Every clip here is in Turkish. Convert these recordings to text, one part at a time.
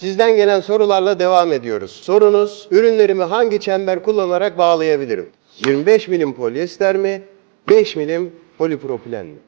Sizden gelen sorularla devam ediyoruz. Sorunuz, ürünlerimi hangi çember kullanarak bağlayabilirim? 25 milim polyester mi, 5 milim polipropilen mi?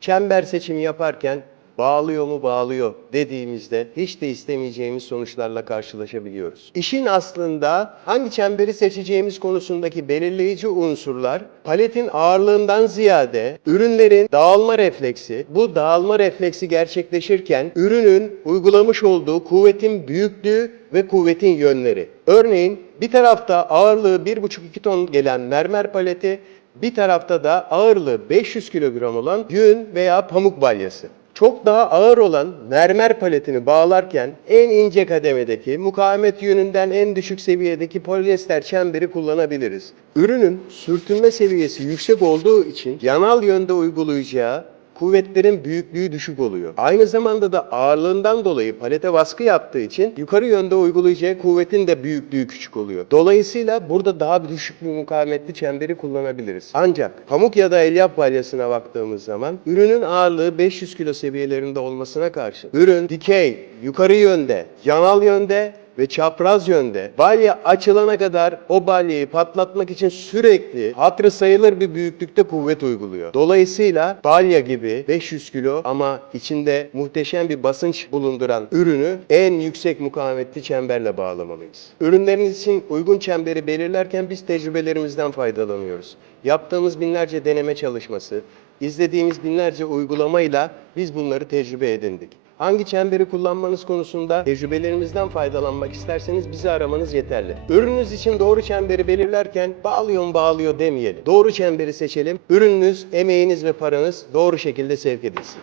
Çember seçimi yaparken bağlıyor mu bağlıyor dediğimizde hiç de istemeyeceğimiz sonuçlarla karşılaşabiliyoruz. İşin aslında hangi çemberi seçeceğimiz konusundaki belirleyici unsurlar paletin ağırlığından ziyade ürünlerin dağılma refleksi. Bu dağılma refleksi gerçekleşirken ürünün uygulamış olduğu kuvvetin büyüklüğü ve kuvvetin yönleri. Örneğin bir tarafta ağırlığı 1,5-2 ton gelen mermer paleti bir tarafta da ağırlığı 500 kilogram olan yün veya pamuk balyası. Çok daha ağır olan mermer paletini bağlarken en ince kademedeki mukavemet yönünden en düşük seviyedeki polyester çemberi kullanabiliriz. Ürünün sürtünme seviyesi yüksek olduğu için yanal yönde uygulayacağı kuvvetlerin büyüklüğü düşük oluyor. Aynı zamanda da ağırlığından dolayı palete baskı yaptığı için yukarı yönde uygulayacağı kuvvetin de büyüklüğü küçük oluyor. Dolayısıyla burada daha düşük bir mukavemetli çemberi kullanabiliriz. Ancak pamuk ya da elyaf balyasına baktığımız zaman ürünün ağırlığı 500 kilo seviyelerinde olmasına karşı ürün dikey, yukarı yönde, yanal yönde ve çapraz yönde balya açılana kadar o balyayı patlatmak için sürekli hatırı sayılır bir büyüklükte kuvvet uyguluyor. Dolayısıyla balya gibi 500 kilo ama içinde muhteşem bir basınç bulunduran ürünü en yüksek mukavemetli çemberle bağlamalıyız. Ürünleriniz için uygun çemberi belirlerken biz tecrübelerimizden faydalanıyoruz. Yaptığımız binlerce deneme çalışması, izlediğimiz binlerce uygulamayla biz bunları tecrübe edindik. Hangi çemberi kullanmanız konusunda tecrübelerimizden faydalanmak isterseniz bizi aramanız yeterli. Ürününüz için doğru çemberi belirlerken bağlıyor mu bağlıyor demeyelim. Doğru çemberi seçelim. Ürününüz, emeğiniz ve paranız doğru şekilde sevk edilsin.